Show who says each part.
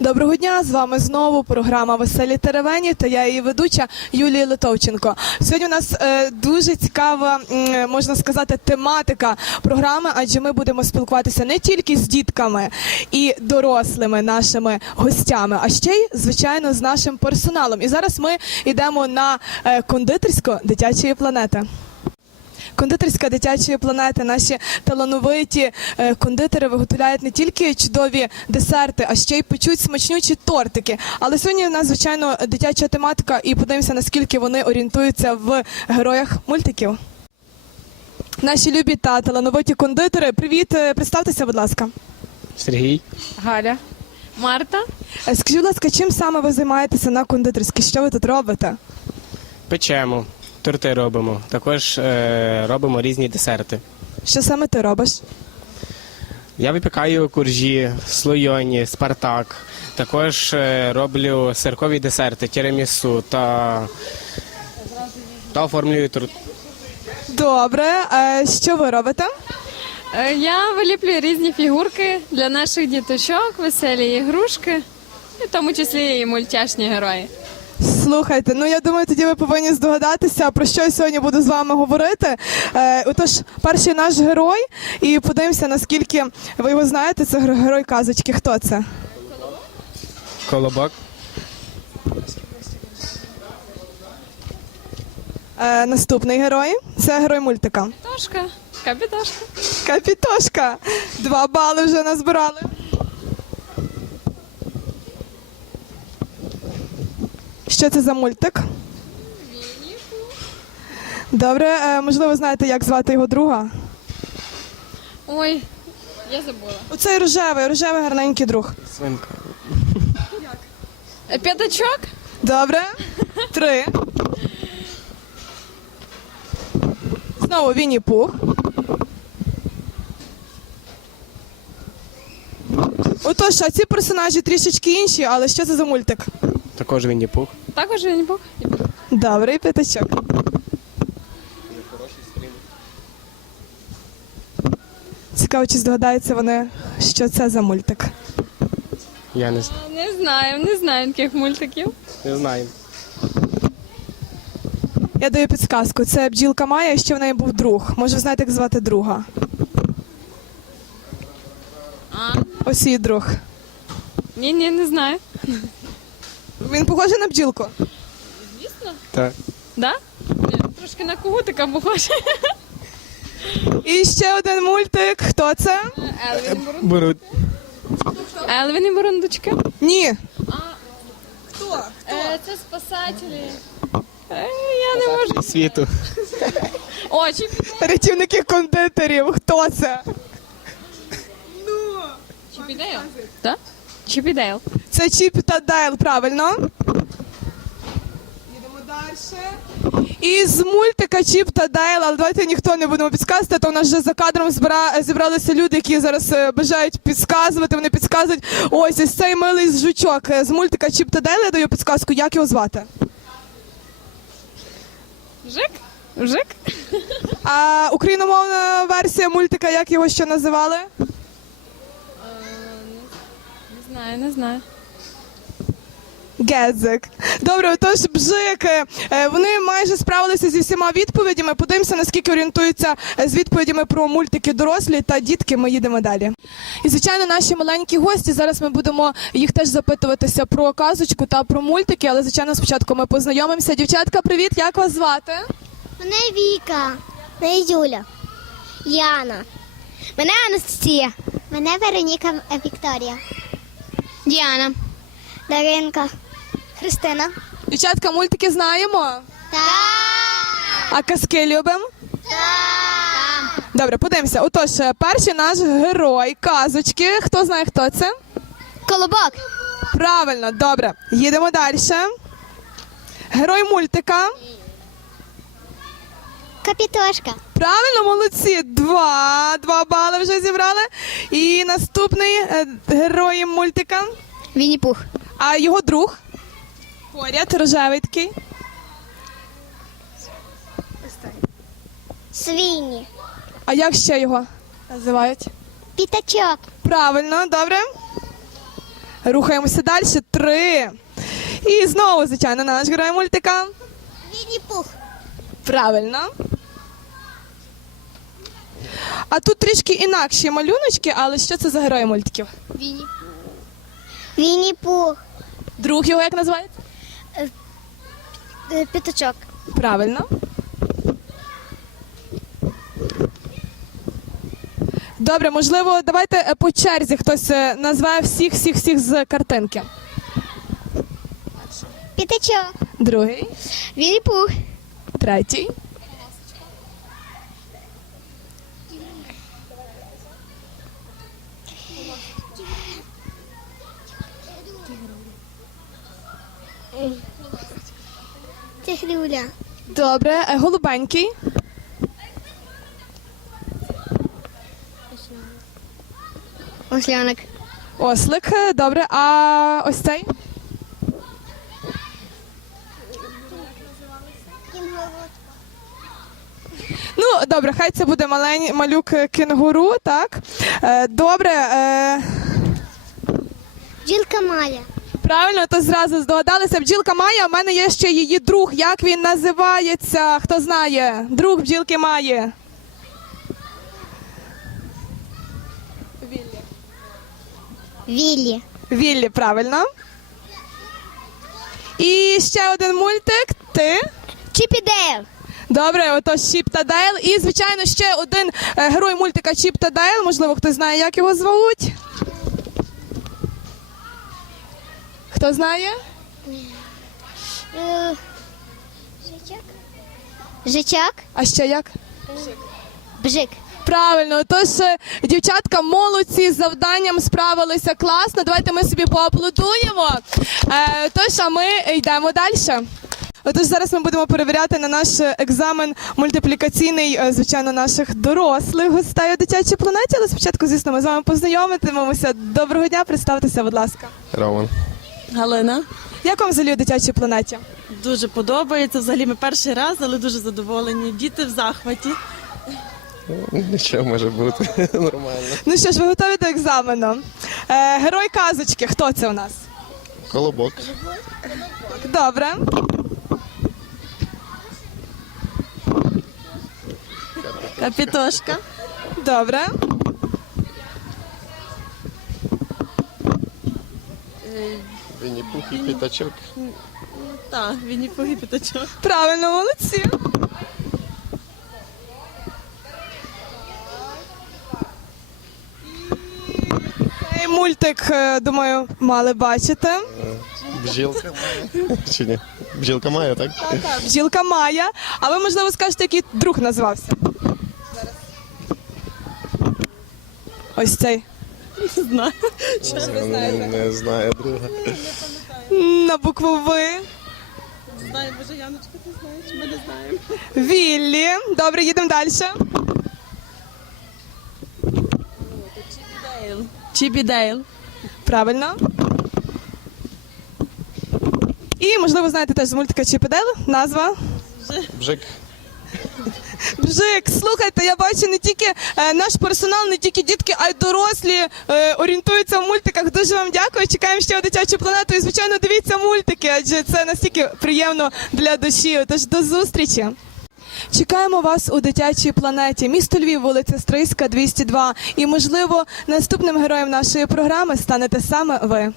Speaker 1: Доброго дня! З вами знову програма Веселі Теревені та я її ведуча Юлія Литовченко. Сьогодні у нас е, дуже цікава, м, можна сказати, тематика програми, адже ми будемо спілкуватися не тільки з дітками і дорослими нашими гостями, а ще й звичайно з нашим персоналом. І зараз ми йдемо на е, дитячої планети. Кондитерська дитячої планети, наші талановиті е, кондитери виготовляють не тільки чудові десерти, а ще й печуть смачнючі тортики. Але сьогодні у нас, звичайно, дитяча тематика, і подивимося, наскільки вони орієнтуються в героях мультиків. Наші любі та талановиті кондитери. Привіт, е, представтеся, будь ласка.
Speaker 2: Сергій.
Speaker 3: Галя. Марта.
Speaker 1: Е, Скажіть, будь ласка, чим саме ви займаєтеся на кондитерській? Що ви тут робите?
Speaker 2: Печемо, торти робимо. Також е, робимо різні десерти.
Speaker 1: Що саме ти робиш?
Speaker 2: Я випікаю куржі, слойоні, спартак. Також е, роблю сиркові десерти, тірамісу та, та оформлюю торт.
Speaker 1: Добре, е, що ви робите?
Speaker 3: Е, Я виліплюю різні фігурки для наших діточок, веселі ігрушки, і в тому числі і мультяшні герої.
Speaker 1: Слухайте, ну я думаю, тоді ви повинні здогадатися, про що я сьогодні буду з вами говорити. Е, отож, перший наш герой, і подивимося, наскільки ви його знаєте. Це герой казочки. Хто це?
Speaker 2: Колобок.
Speaker 1: Е, наступний герой це герой мультика.
Speaker 3: Тошка, капітошка.
Speaker 1: Капітошка. Два бали вже назбирали. Що це за мультик? Добре, е, можливо, знаєте, як звати його друга?
Speaker 3: Ой, я забула.
Speaker 1: Оцей рожевий, рожевий гарненький друг.
Speaker 2: Свинка.
Speaker 3: Е, П'ятачок?
Speaker 1: Добре. Три. Знову Вінні Пух. Отож, а ці персонажі трішечки інші, але що це за мультик?
Speaker 2: Також Вінні Пух.
Speaker 3: Також Вінні Пух.
Speaker 1: Добрий п'ятачок. Цікаво, чи здогадаються вони, що це за мультик.
Speaker 2: Я не, з-
Speaker 3: А, Не знаю, не знаю таких мультиків.
Speaker 2: не знаю.
Speaker 1: Я даю підсказку. Це бджілка Майя, і ще в неї був друг. Може, ви знаєте, як звати друга?
Speaker 3: А?
Speaker 1: Ось її друг.
Speaker 3: Ні, ні, не знаю.
Speaker 1: Він похожий на бджілку.
Speaker 3: Звісно.
Speaker 2: Так.
Speaker 3: Да? Ні, трошки на когутика похоже.
Speaker 1: І ще один мультик. Хто це?
Speaker 3: Елвін і Бурун-
Speaker 2: Беруть.
Speaker 3: Елвін і Бурундучки.
Speaker 1: Ні.
Speaker 3: Е, Це спасателі. Е, Я не можу.
Speaker 2: Світу.
Speaker 3: Очі.
Speaker 1: Рятівники кондитерів. Хто це?
Speaker 3: Чіп і Дейл? Так? Чіп і Дейл.
Speaker 1: Це Чіп та Дейл, правильно? Їдемо далі. І з мультика Чіп та Дейл, але давайте ніхто не будемо підказувати, то у нас вже за кадром збира... зібралися люди, які зараз е, бажають підказувати, вони підказують. Ось ось цей милий жучок е, з мультика Чіп та Дейл, я даю підказку, як його звати.
Speaker 3: Жик? Жик?
Speaker 1: А україномовна версія мультика, як його ще називали?
Speaker 3: Знаю, не знаю.
Speaker 1: Гедзик. Добре, отож, бжики. Е, Вони майже справилися зі всіма відповідями. Подивимося, наскільки орієнтуються е, з відповідями про мультики дорослі та дітки. Ми їдемо далі. І звичайно, наші маленькі гості. Зараз ми будемо їх теж запитуватися про казочку та про мультики. Але звичайно, спочатку ми познайомимося. Дівчатка, привіт! Як вас звати?
Speaker 4: Мене Віка. Мене Юля. Яна. Мене Анастасія. Мене Вероніка Вікторія. Діана. Даринка. Христина.
Speaker 1: Дівчатка, мультики знаємо.
Speaker 4: Так.
Speaker 1: А казки любимо?
Speaker 4: Так.
Speaker 1: Добре, подивимося. Отож, е, перший наш герой казочки. Хто знає, хто це?
Speaker 4: Колобок.
Speaker 1: Правильно, добре. Їдемо далі. Герой мультика.
Speaker 4: Капітошка.
Speaker 1: Правильно, молодці. Два. Два бали вже зібрали. І наступний е, герой мультика.
Speaker 4: Вінні Пух.
Speaker 1: А його друг. Поряд, рожевий такий.
Speaker 4: Свині.
Speaker 1: А як ще його називають?
Speaker 4: Пітачок.
Speaker 1: Правильно, добре. Рухаємося далі. Три. І знову, звичайно, наш герой мультика.
Speaker 4: Вінні Пух.
Speaker 1: Правильно. А тут трішки інакші малюночки, але що це за герої мультиків?
Speaker 4: Вінні. Вінні Пух.
Speaker 1: Друг його як називається?
Speaker 4: Е, П'ятачок.
Speaker 1: Правильно. Добре, можливо, давайте е, по черзі хтось е, назве всіх, всіх, всіх з картинки.
Speaker 4: П'ятачок.
Speaker 1: Другий,
Speaker 4: Вінні Пух.
Speaker 1: третій,
Speaker 4: Це Хрюля.
Speaker 1: добре, е, голубенький,
Speaker 4: Ослянок.
Speaker 1: ослик, е, добре, а ось цей? Ну, добре, хай це буде малень, малюк е, кенгуру, так? Добре, е,
Speaker 4: Ділка Майя.
Speaker 1: Правильно, то зразу здогадалися. Бджілка Майя, у мене є ще її друг. Як він називається? Хто знає? Друг бджілки Майї.
Speaker 4: Віллі.
Speaker 1: Віллі, правильно. І ще один мультик. Ти.
Speaker 4: Чіпі Дейл.
Speaker 1: Добре, ото Чіп та Дейл. І, звичайно, ще один е, герой мультика Чіп та Дейл. Можливо, хтось знає, як його звуть. Хто знає?
Speaker 4: Е, Жичак. Жичак.
Speaker 1: А ще як?
Speaker 4: Бжик.
Speaker 1: Правильно, тож е, дівчатка молодці з завданням справилися класно. Давайте ми собі поаплодуємо. Е, тож, а ми йдемо далі. Отож, зараз ми будемо перевіряти на наш екзамен мультиплікаційний, е, звичайно, наших дорослих гостей у дитячій планеті. Але спочатку, звісно, ми з вами познайомитимемося. Доброго дня, представтеся, будь ласка.
Speaker 5: Роман.
Speaker 6: Галина.
Speaker 1: Як вам взагалі у дитячій планеті?
Speaker 6: Дуже подобається. Взагалі ми перший раз, але дуже задоволені. Діти в захваті.
Speaker 5: Нічого може бути нормально.
Speaker 1: Ну що ж, ви готові до екзамену? Е, герой казочки, хто це у нас?
Speaker 5: Колобок.
Speaker 1: Добре.
Speaker 6: Капітошка.
Speaker 1: Добре.
Speaker 5: Вінні пух і п'ятачок.
Speaker 6: Так, він і п'ятачок.
Speaker 1: Правильно, молодці. Цей мультик, е, думаю, мали бачити.
Speaker 5: Бджілка має. Чи ні? Бджілка має, так?
Speaker 1: Бджілка Майя. А ви, можливо, скажете, який друг назвався? Ось цей.
Speaker 6: Не знаю.
Speaker 5: Не, не знаю друга.
Speaker 1: На букву В.
Speaker 6: Знаю, може, Яночка, ти знаєш, ми не знаємо.
Speaker 1: Віллі. Добре, їдемо далі.
Speaker 6: Дейл. Чібі Дейл.
Speaker 1: Правильно. І, можливо, знаєте теж з мультика Чіп і Дейл. Назва.
Speaker 5: Бжик.
Speaker 1: Бжик, слухайте, я бачу не тільки е, наш персонал, не тільки дітки, а й дорослі е, орієнтуються в мультиках. Дуже вам дякую. Чекаємо ще дитячу планету. І звичайно, дивіться мультики, адже це настільки приємно для душі. Тож до зустрічі. Чекаємо вас у дитячій планеті. Місто Львів, вулиця Стрийська, 202. І можливо, наступним героєм нашої програми станете саме ви.